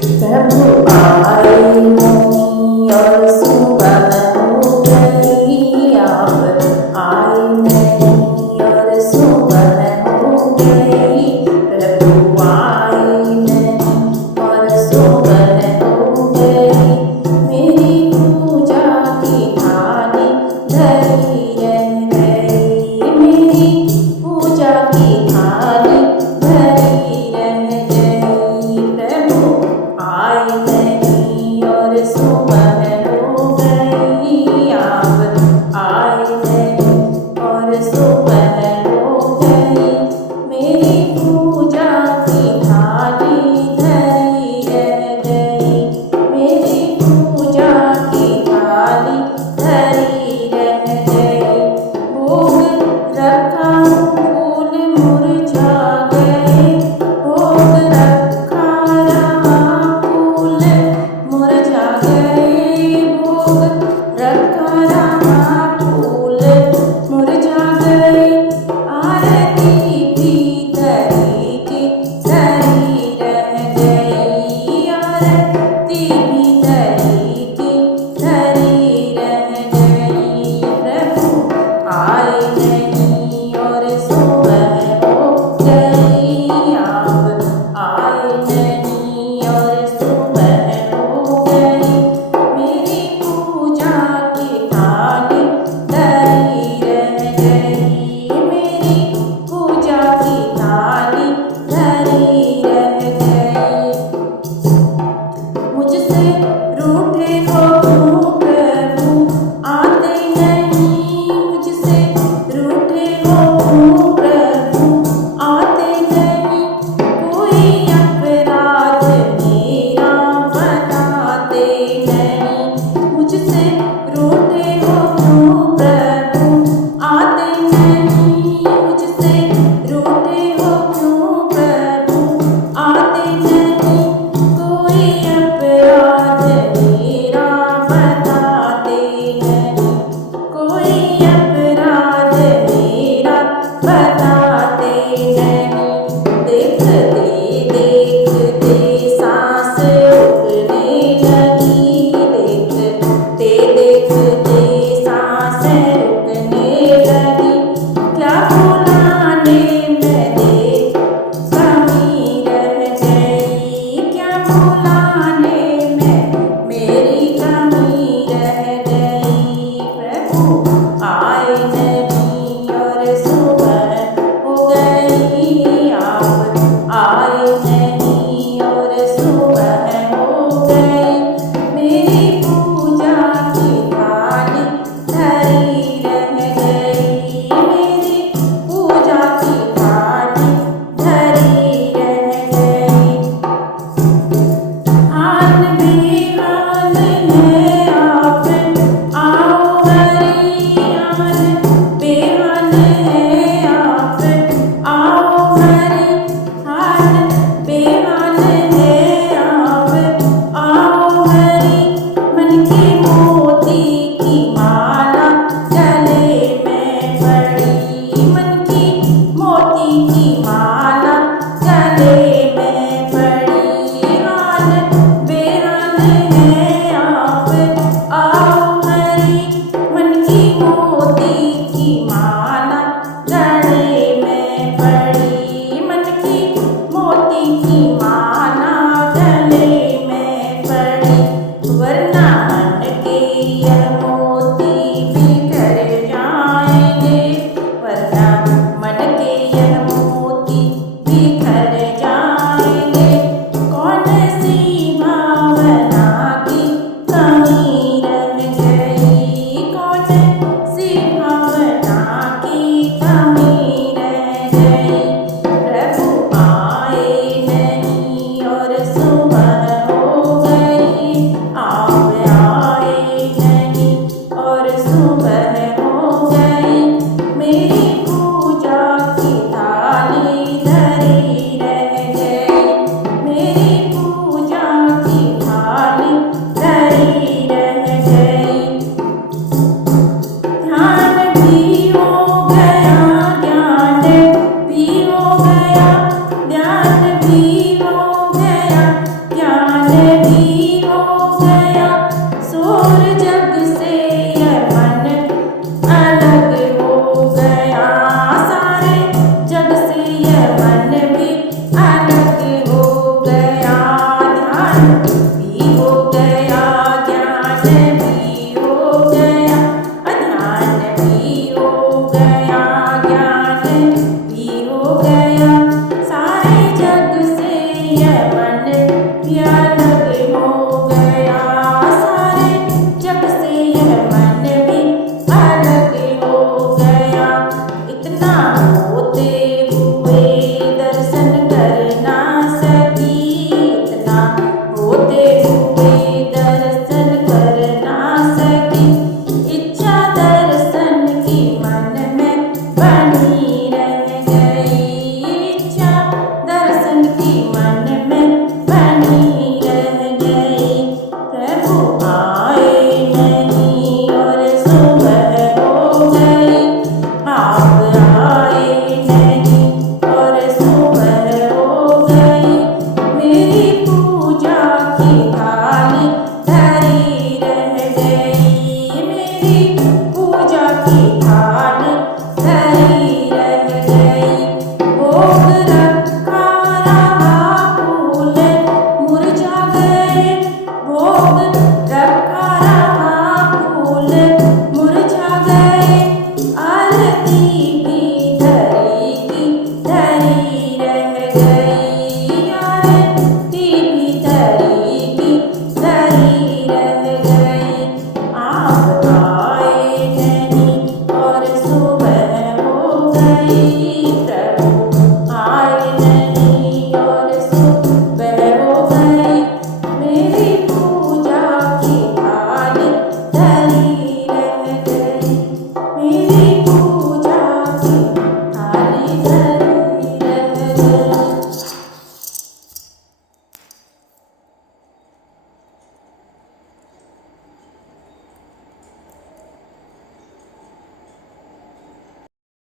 प्रभु आए नहीं और सुबह हो गई, आप आए नहीं और सुबह हो गई। प्रभु आए नहीं और सुबह हो गई, मेरी पूजा की थाली धरी रह गई, मेरी पूजा की थाली धरी रह गई। प्रभु आए नहीं और सुबह हो गई, आप आए नहीं और सुबह हो गई, मेरी पूजा की थाली धरी रह गई, मेरी पूजा की थाली धरी रह गई। भोग रखा फूल मुरझा गए, भोग रखा रहा फूल मुरझा गए, भोग रखा रहा फूल मुरझा गए। आरती भी धरी की धरी रह गई, आरती भी धरी की धरी रह गई। प्रभु आए नहीं और सुबह हो गई, आप आए नहीं और सुबह हो गई, मेरी पूजा की थाली धरी रह गई, मेरी पूजा की थाली धरी रह गई। मुझसे रूठे हो क्यों प्रभु आते नहीं, मुझसे रूठे हो क्यों प्रभु आते नहीं, कोई अपराध मेरा बताते नहीं। मुझसे रूठे हो क्यों प्रभु आते नहीं, मुझसे रूठे हो क्यों प्रभु आते नहीं, कोई अपराध मेरा बताते नहीं, कोई अपराध मेरा बताते नहीं। देखते देखते सांस रुकने लगी, देखते देखते सांस रुकने लगी। क्या बुलाने मेरे कमी रह गई, क्या बुलाने में मेरी कमी रह गई। प्रभु आए नहीं और सुबह हो गई, आप आए नहीं और सुबह हो गई, मेरी पूजा की थाली धरी रह गई, मेरी पूजा की थाली धरी रह गई। हाल बेहाल है आप आओ हरी, हाल बेहाल है आप आओ हरी, हाल बेहाल है आप आओ हरी। मन की मोती की माला गले में पड़ी, मन की मोती की माला गले में पड़ी। हाल बेहाल है आप आओ हरी, मन की मोती की माला गले में पड़ी, मन की मोती की माला गले में पड़ी। वरना मन के यह मोती बिखर जाएंगे, वरना मन के यह मोती बिखर जाएंगे। कौन सी भावना की कमी रह गई, कौन सी भावना की कमी रह गई। प्रभु आए नहीं और सुबह हो गई, आप आए नहीं और सुबह हो गई, मेरी पूजा की थाली धरी रह गई, मेरी पूजा की थाली धरी रह गई। ध्यान भी हो गया, ज्ञान भी हो गया, ध्यान भी हो गया, ज्ञान भी हो गया। शोर जग से यह मन अलग हो गया। सारे जग से यह मन भी अलग हो गया। ध्यान भी हो गया, ज्ञान भी हो गया। ध्यान भी हो गया, ज्ञान भी हो गया। सारे जग से यह मन प्यारा